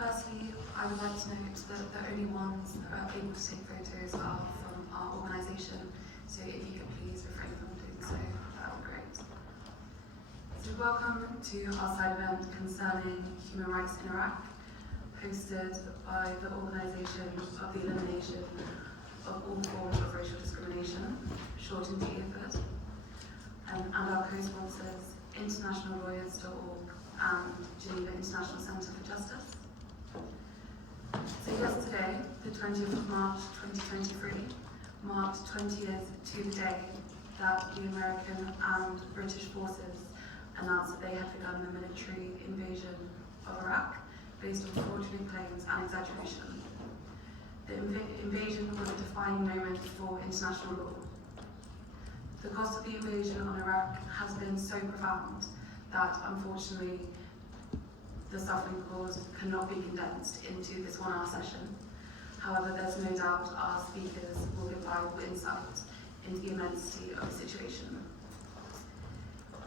Firstly, I would like to note that the only ones that are able to take photos are from our organisation, so if you could please refrain from doing so, that would be great. So welcome to our side event concerning human rights in Iraq, hosted by the Organisation of the Elimination of All Forms of Racial Discrimination, shortened EFID, and our co-sponsors, internationallawyers.org and Geneva International Centre for Justice. So yesterday, the 20th of March 2023, marked 20 years to the day that the American and British forces announced that they had begun the military invasion of Iraq based on fraudulent claims and exaggeration. The invasion was a defining moment for international law. The cost of the invasion on Iraq has been so profound that, unfortunately, the suffering caused cannot be condensed into this 1 hour session. However, there's no doubt our speakers will give valuable insight into the immensity of the situation.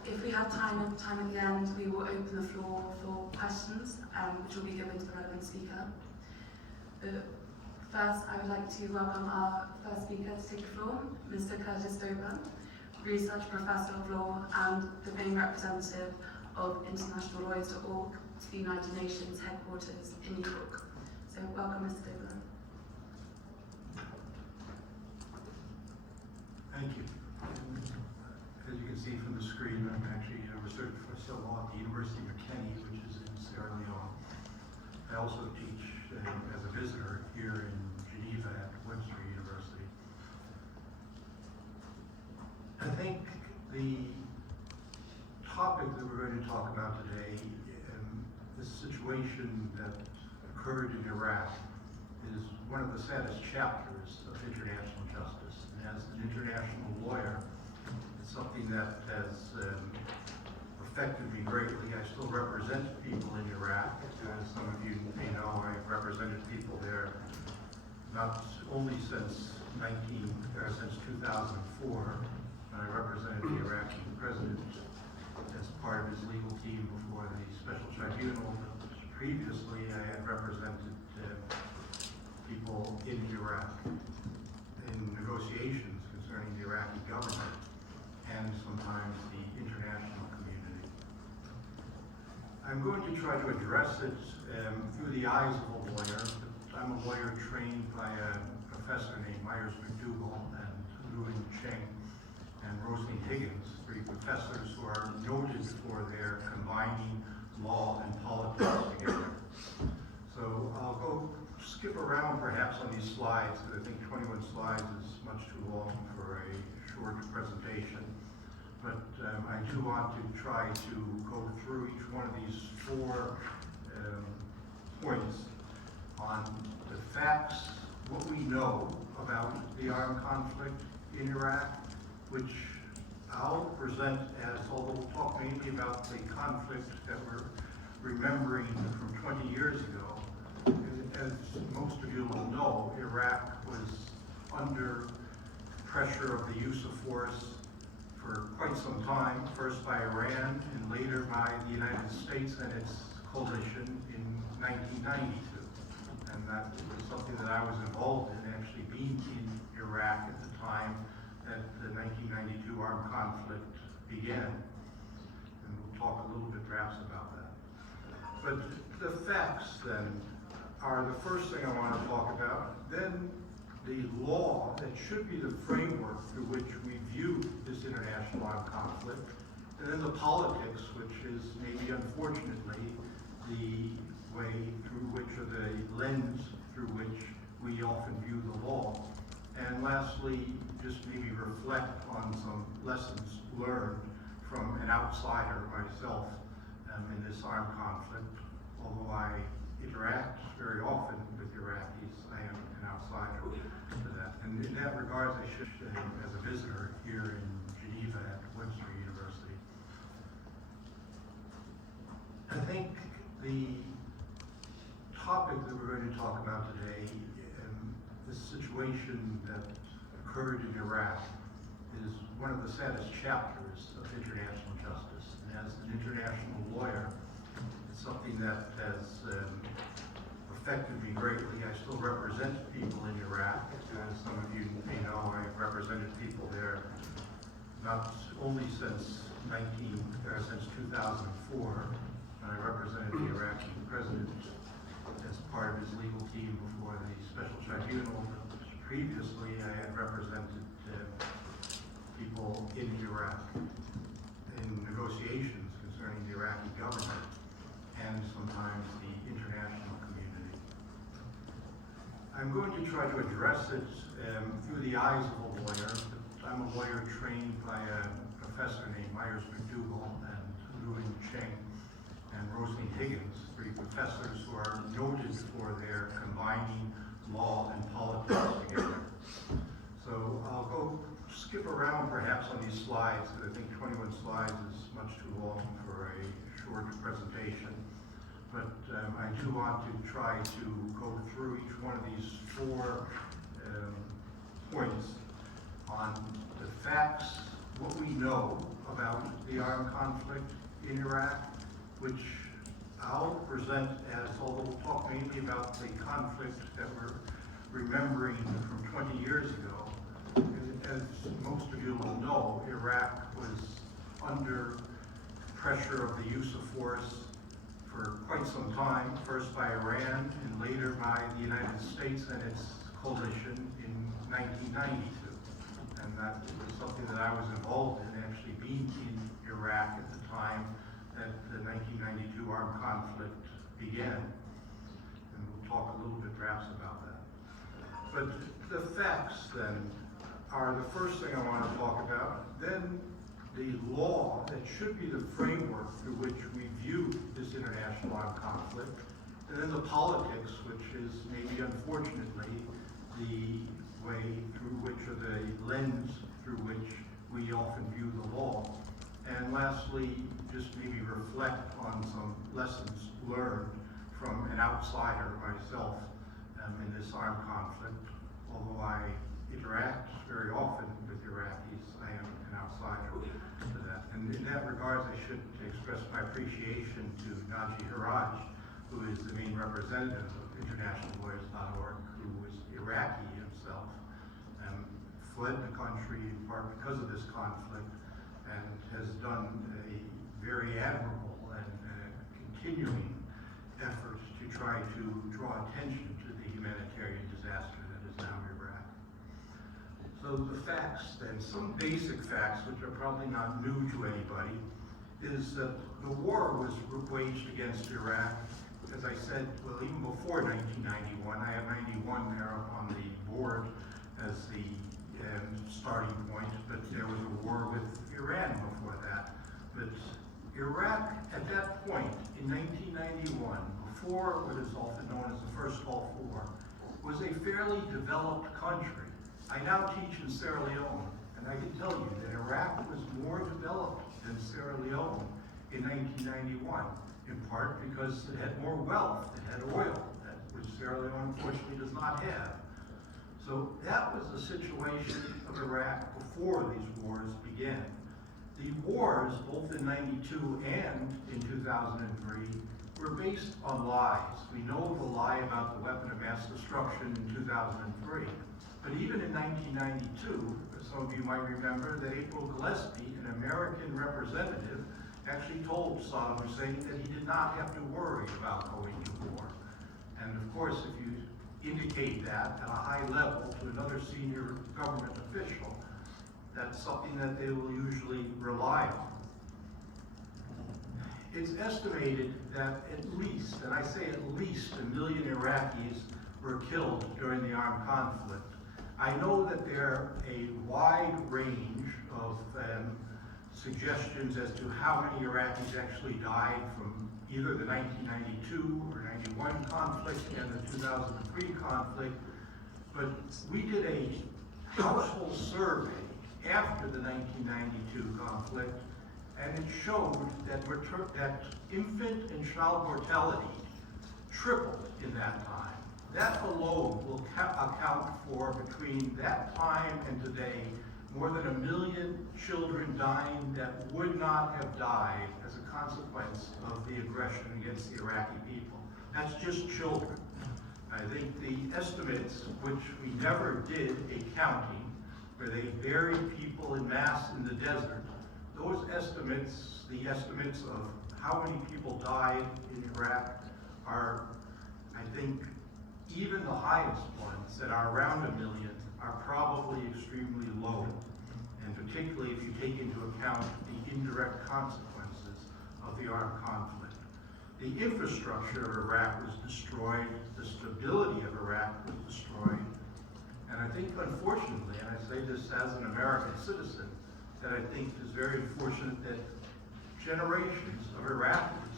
If we have time at the end, we will open the floor for questions, which will be given to the relevant speaker. But first, I would like to welcome our first speaker to take the floor, Mr. Curtis Dober, Research Professor of Law and the main representative of internationallawyers.org to the United Nations headquarters in New York. So welcome, Mr. Dober. Thank you. As you can see from the screen, I'm actually a research professor of law at the University of McKinney, which is in Sierra Leone. I also teach as a visitor here in Geneva at Webster University. I think the topic that we're going to talk about today, the situation that occurred in Iraq, is one of the saddest chapters of international justice. And as an international lawyer, it's something that has affected me greatly. I still represent people in Iraq. As some of you may know, I've represented people there not only since 2004, when I represented the Iraqi president as part of his legal team before the Special Tribunal. Previously, I had represented people in Iraq in negotiations concerning the Iraqi government and sometimes the international community. I'm going to try to address it through the eyes of a lawyer. I'm a lawyer trained by a professor named Myers McDougall and Luan Cheng and Rosalie Higgins, three professors who are noted for their combining law and politics together. So I'll skip around perhaps on these slides, because I think 21 slides is much too long for a short presentation. But I do want to try to go through each one of these four points on the facts, what we know about the armed conflict in Iraq, which I'll present as, although we'll talk mainly about the conflict that we're remembering from 20 years ago. As most of you will know, Iraq was under pressure of the use of force for quite some time, first by Iran and later by the United States and its coalition in 1992. And that was something that I was involved in, actually being in Iraq at the time that the 1992 armed conflict began. And we'll talk a little bit perhaps about that. But the facts then are the first thing I want to talk about. Then the law that should be the framework through which we view this international armed conflict. And then the politics, which is maybe unfortunately the way through which, or the lens through which we often view the law. And lastly, just maybe reflect on some lessons learned from an outsider myself in this armed conflict. Although I interact very often with Iraqis, I am an outsider to that. And in that regard, I should, as a visitor here in Geneva at Webster University. I think the topic that we're going to talk about today, the situation that occurred in Iraq, is one of the saddest chapters of international justice. And as an international lawyer, it's something that has affected me greatly. I still represent people in Iraq. As some of you may know, I've represented people there not only since 2004, when I represented the Iraqi president as part of his legal team before the Special Tribunal. Previously, I had represented people in Iraq in negotiations concerning the Iraqi government and sometimes the international community. I'm going to try to address it through the eyes of a lawyer. I'm a lawyer trained by a professor named Myers McDougall and Ruin Cheng and Rosalie Higgins, three professors who are noted for their combining law and politics together. So I'll skip around perhaps on these slides, because I think 21 slides is much too long for a short presentation. But I do want to try to go through each one of these four points on the facts, what we know about the armed conflict in Iraq, which I'll present as, although we'll talk mainly about the conflict that we're remembering from 20 years ago. As most of you will know, Iraq was under pressure of the use of force for quite some time, first by Iran and later by the United States and its coalition in 1992. And that was something that I was involved in, actually being in Iraq at the time that the 1992 armed conflict began. And we'll talk a little bit perhaps about that. But the facts then are the first thing I want to talk about. Then the law that should be the framework through which we view this international armed conflict. And then the politics, which is maybe unfortunately the way through which, or the lens through which we often view the law. And lastly, just maybe reflect on some lessons learned from an outsider myself in this armed conflict. Although I interact very often with Iraqis, I am an outsider to that. And in that regard, I should express my appreciation to Naji Haraj, who is the main representative of InternationalLawyers.org, who was Iraqi himself, and fled the country in part because of this conflict, and has done a very admirable and continuing effort to try to draw attention to the humanitarian disaster that is now Iraq. So the facts then, some basic facts, which are probably not new to anybody, is that the war was waged against Iraq, as I said, well, even before 1991. I have 91 there up on the board as the starting point, but there was a war with Iran before that. But Iraq, at that point, in 1991, before what is often known as the First Gulf War, was a fairly developed country. I now teach in Sierra Leone, and I can tell you that Iraq was more developed than Sierra Leone in 1991, in part because it had more wealth, it had oil, which Sierra Leone unfortunately does not have. So that was the situation of Iraq before these wars began. The wars, both in 92 and in 2003, were based on lies. We know the lie about the weapon of mass destruction in 2003. But even in 1992, some of you might remember that April Gillespie, an American representative, actually told Saddam Hussein that he did not have to worry about going to war. And of course, if you indicate that at a high level to another senior government official, that's something that they will usually rely on. It's estimated that at least, and I say at least, 1 million Iraqis were killed during the armed conflict. I know that there are a wide range of suggestions as to how many Iraqis actually died from either the 1992 or 91 conflict and the 2003 conflict, but we did a household survey after the 1992 conflict, and it showed that infant and child mortality tripled in that time. That alone will account for, between that time and today, more than 1 million children dying that would not have died as a consequence of the aggression against the Iraqi people. That's just children. I think the estimates, which we never did a counting, where they buried people en masse in the desert, those estimates, the estimates of how many people died in Iraq are, I think, even the highest ones that are around 1 million are probably extremely low. And particularly if you take into account the indirect consequences of the armed conflict. The infrastructure of Iraq was destroyed, the stability of Iraq was destroyed, and I think unfortunately, and I say this as an American citizen, that I think is very unfortunate that generations of Iraqis,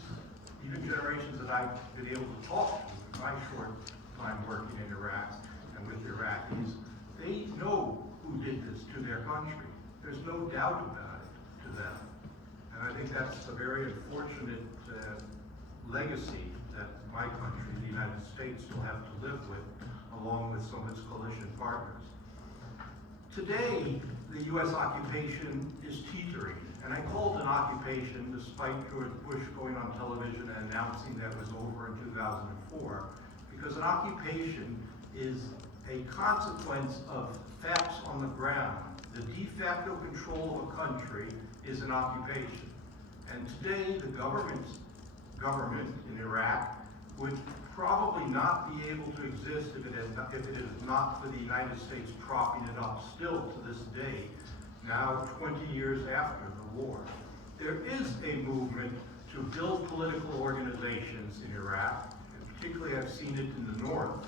even generations that I've been able to talk to in my short time working in Iraq and with Iraqis, they know who did this to their country. There's no doubt about it to them. And I think that's a very unfortunate legacy that my country, the United States, will have to live with, along with some of its coalition partners. Today, the U.S. occupation is teetering, and I call it an occupation despite George Bush going on television and announcing that it was over in 2004, because an occupation is a consequence of facts on the ground. The de facto control of a country is an occupation. And today, the government in Iraq would probably not be able to exist if it is not for the United States propping it up still to this day, now 20 years after the war. There is a movement to build political organizations in Iraq, and particularly I've seen it in the north,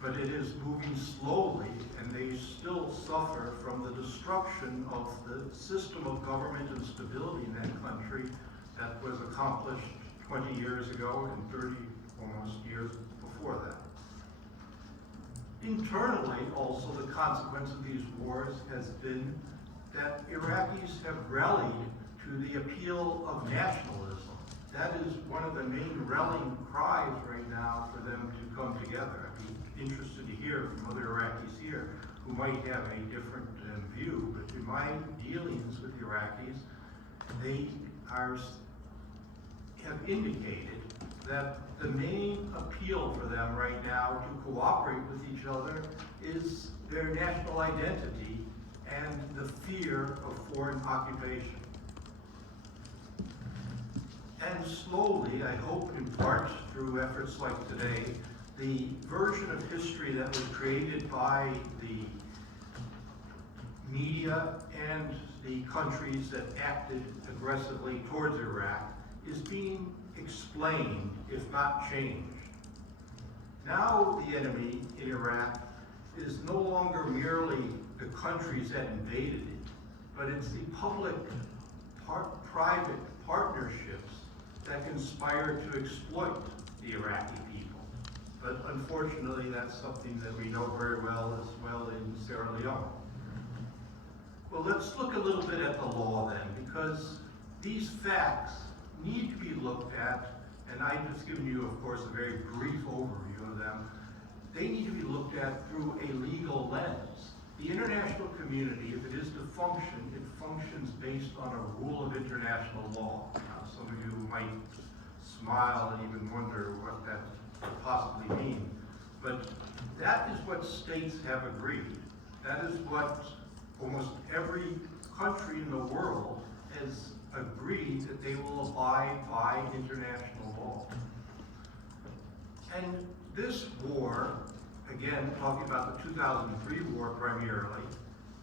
but it is moving slowly, and they still suffer from the destruction of the system of government and stability in that country that was accomplished 20 years ago and 30 almost years before that. Internally, also, the consequence of these wars has been that Iraqis have rallied to the appeal of nationalism. That is one of the main rallying cries right now for them to come together. I'd be interested to hear from other Iraqis here who might have a different view, but in my dealings with Iraqis, they have indicated that the main appeal for them right now to cooperate with each other is their national identity and the fear of foreign occupation. And slowly, I hope in part through efforts like today, the version of history that was created by the media and the countries that acted aggressively towards Iraq is being explained, if not changed. Now the enemy in Iraq is no longer merely the countries that invaded it, but it's the public-private partnerships that conspire to exploit the Iraqi people. But unfortunately, that's something that we know very well in Sierra Leone. Well, let's look a little bit at the law then, because these facts need to be looked at, and I've just given you, of course, a very brief overview of them. They need to be looked at through a legal lens. The international community, if it is to function, it functions based on a rule of international law. Now, some of you might smile and even wonder what that could possibly mean, but that is what states have agreed. That is what almost every country in the world has agreed that they will abide by international law. And this war, again, talking about the 2003 war primarily,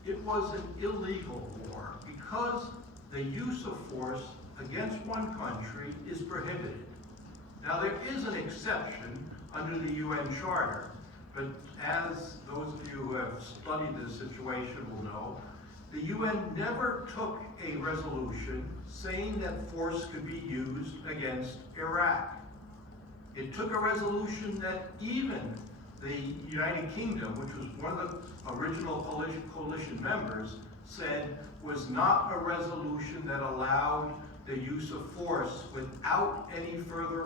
it was an illegal war because the use of force against one country is prohibited. Now, there is an exception under the UN Charter, but as those of you who have studied this situation will know, the UN never took a resolution saying that force could be used against Iraq. It took a resolution that even the United Kingdom, which was one of the original coalition members, said was not a resolution that allowed the use of force without any further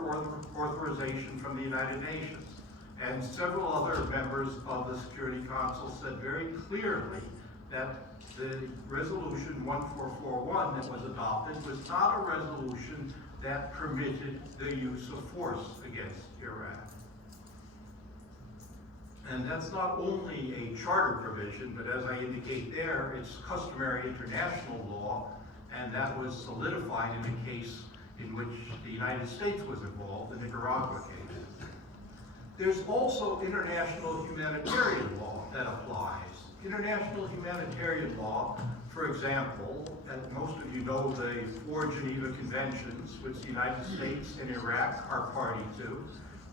authorization from the United Nations. And several other members of the Security Council said very clearly that the resolution 1441 that was adopted was not a resolution that permitted the use of force against Iraq. And that's not only a charter provision, but as I indicate there, it's customary international law, and that was solidified in a case in which the United States was involved, the Nicaragua case. There's also international humanitarian law that applies. International humanitarian law, for example, as most of you know, the 4 Geneva Conventions, which the United States and Iraq are party to.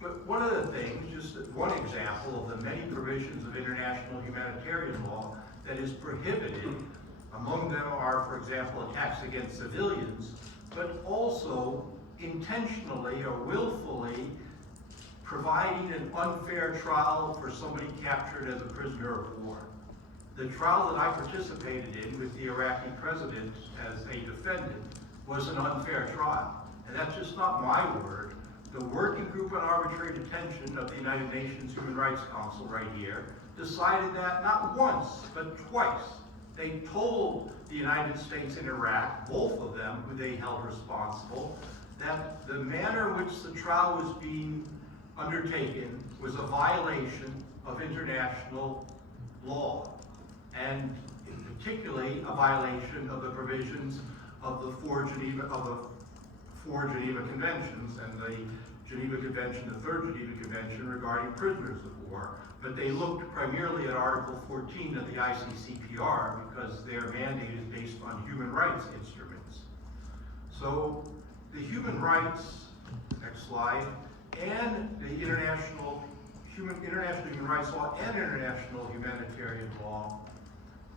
But one of the things, just one example of the many provisions of international humanitarian law that is prohibited, among them are, for example, attacks against civilians, but also intentionally or willfully providing an unfair trial for somebody captured as a prisoner of war. The trial that I participated in with the Iraqi president as a defendant was an unfair trial. And that's just not my word. The Working Group on Arbitrary Detention of the United Nations Human Rights Council right here decided that not once, but twice. They told the United States and Iraq, both of them who they held responsible, that the manner in which the trial was being undertaken was a violation of international law, and particularly a violation of the provisions of the four Geneva Conventions, and the Geneva Convention, the third Geneva Convention regarding prisoners of war. But they looked primarily at Article 14 of the ICCPR because their mandate is based on human rights instruments. So the human rights, next slide, and the international human rights law and international humanitarian law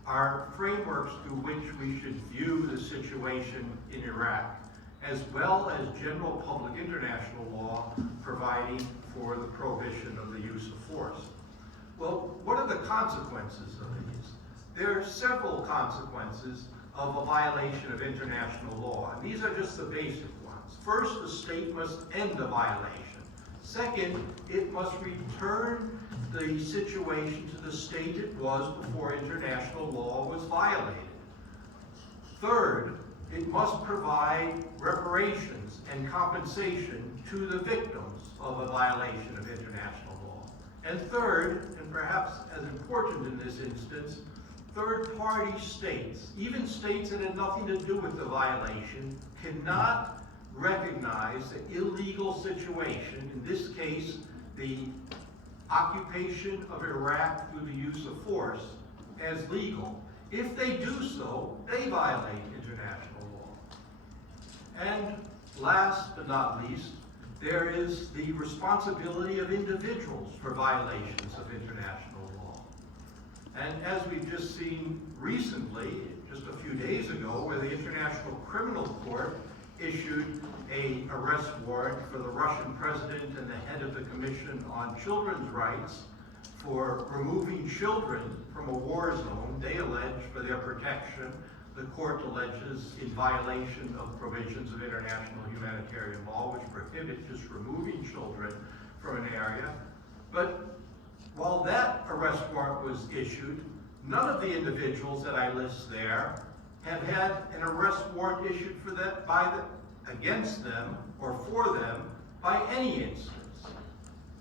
are frameworks through which we should view the situation in Iraq, as well as general public international law providing for the prohibition of the use of force. Well, what are the consequences of these? There are several consequences of a violation of international law, and these are just the basic ones. First, the state must end the violation. Second, it must return the situation to the state it was before international law was violated. Third, it must provide reparations and compensation to the victims of a violation of international law. And third, and perhaps as important in this instance, third-party states, even states that had nothing to do with the violation, cannot recognize the illegal situation, in this case, the occupation of Iraq through the use of force, as legal. If they do so, they violate international law. And last but not least, there is the responsibility of individuals for violations of international law. And as we've just seen recently, just a few days ago, where the International Criminal Court issued an arrest warrant for the Russian president and the head of the Commission on Children's Rights for removing children from a war zone, they allege, for their protection. The court alleges in violation of provisions of international humanitarian law, which prohibit just removing children from an area. But while that arrest warrant was issued, none of the individuals that I list there have had an arrest warrant issued for that against them or for them by any instance.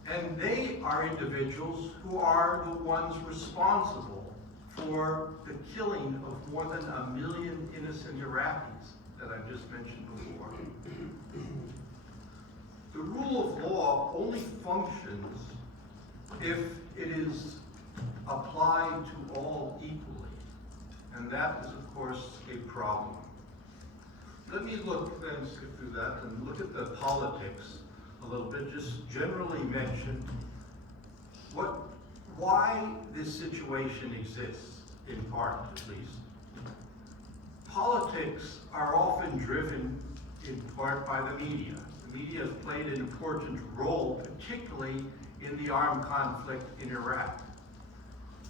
And they are individuals who are the ones responsible for the killing of more than 1 million innocent Iraqis that I've just mentioned before. The rule of law only functions if it is applied to all equally, and that is, of course, a problem. Let me skip through that and look at the politics a little bit, just generally mention why this situation exists, in part at least. Politics are often driven in part by the media. The media has played an important role, particularly in the armed conflict in Iraq.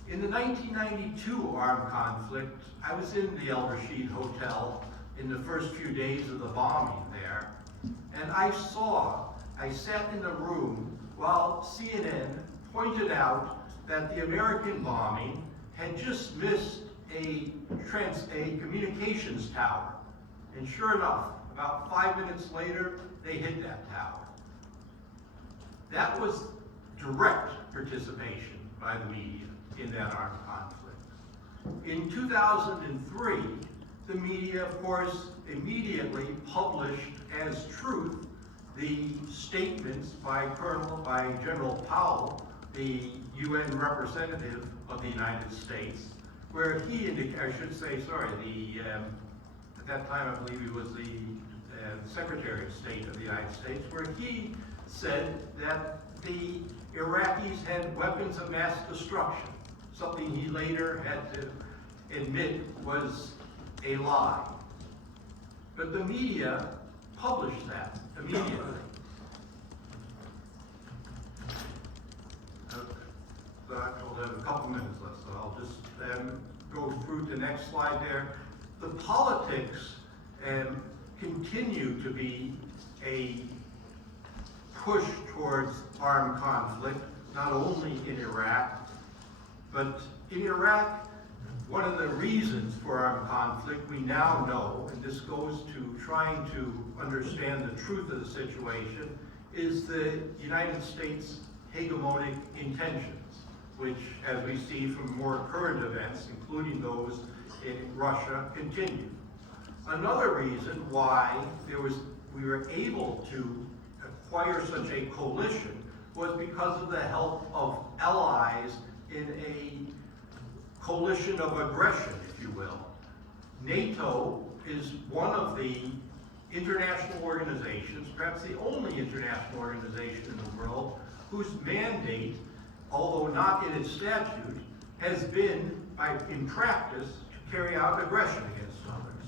In the 1992 armed conflict, I was in the El Rashid Hotel in the first few days of the bombing there, and I sat in the room while CNN pointed out that the American bombing had just missed a communications tower. And sure enough, about 5 minutes later, they hit that tower. That was direct participation by the media in that armed conflict. In 2003, the media, of course, immediately published as truth the statements by General Powell, the UN representative of the United States, where he indicated, at that time I believe he was the Secretary of State of the United States, where he said that the Iraqis had weapons of mass destruction, something he later had to admit was a lie. But the media published that immediately. Okay. So I told have a couple minutes left, so I'll just go through the next slide there. The politics continue to be a push towards armed conflict, not only in Iraq, but in Iraq, one of the reasons for armed conflict we now know, and this goes to trying to understand the truth of the situation, is the United States hegemonic intentions, which, as we see from more current events, including those in Russia, continue. Another reason why we were able to acquire such a coalition was because of the help of allies in a coalition of aggression, if you will. NATO is one of the international organizations, perhaps the only international organization in the world, whose mandate, although not in its statute, has been, in practice, to carry out aggression against others.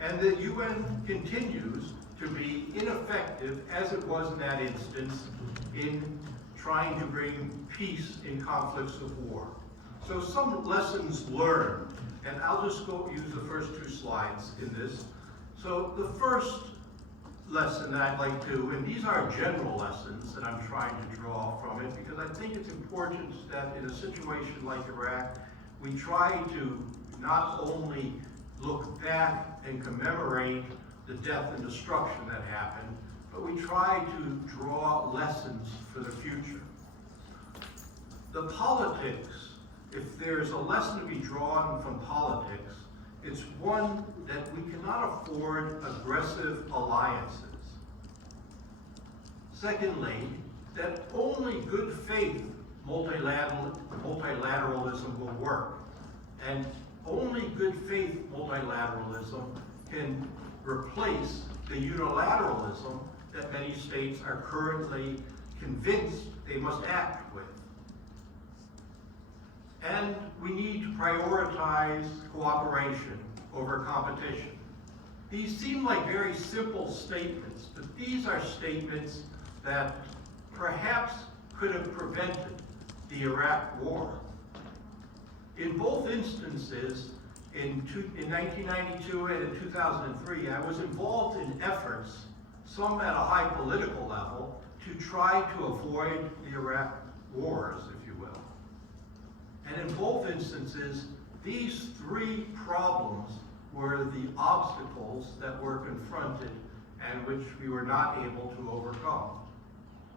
And the UN continues to be ineffective, as it was in that instance, in trying to bring peace in conflicts of war. So some lessons learned, and I'll just use the first two slides in this. So the first lesson that I'd like to, and these are general lessons that I'm trying to draw from it, because I think it's important that in a situation like Iraq, we try to not only look back and commemorate the death and destruction that happened, but we try to draw lessons for the future. The politics, if there's a lesson to be drawn from politics, it's one that we cannot afford aggressive alliances. Secondly, that only good faith multilateralism will work. And only good faith multilateralism can replace the unilateralism that many states are currently convinced they must act with. And we need to prioritize cooperation over competition. These seem like very simple statements, but these are statements that perhaps could have prevented the Iraq War. In both instances, in 1992 and in 2003, I was involved in efforts, some at a high political level, to try to avoid the Iraq wars, if you will. And in both instances, these three problems were the obstacles that were confronted and which we were not able to overcome.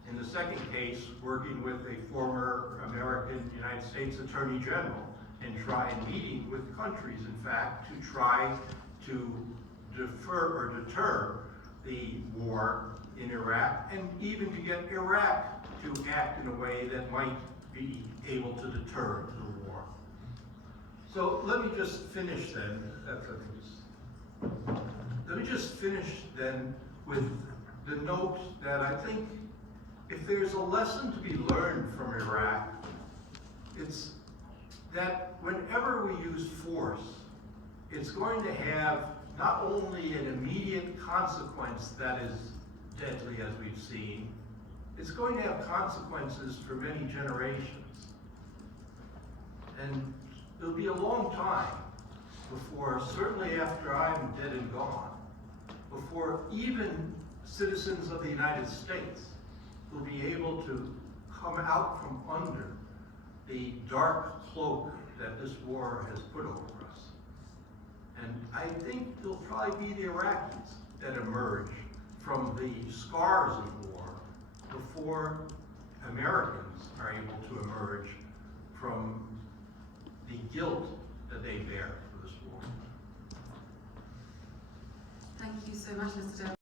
In the second case, working with a former American United States Attorney General and meeting with countries, in fact, to try to deter the war in Iraq, and even to get Iraq to act in a way that might be able to deter the war. So let me just finish then. Let me just finish then with the note that I think if there's a lesson to be learned from Iraq, it's that whenever we use force, it's going to have not only an immediate consequence that is deadly, as we've seen, it's going to have consequences for many generations. And it'll be a long time before, certainly after I'm dead and gone, before even citizens of the United States will be able to come out from under the dark cloak that this war has put over us. And I think it'll probably be the Iraqis that emerge from the scars of war before Americans are able to emerge from the guilt that they bear for this war. Thank you so much, Mr. Dillon.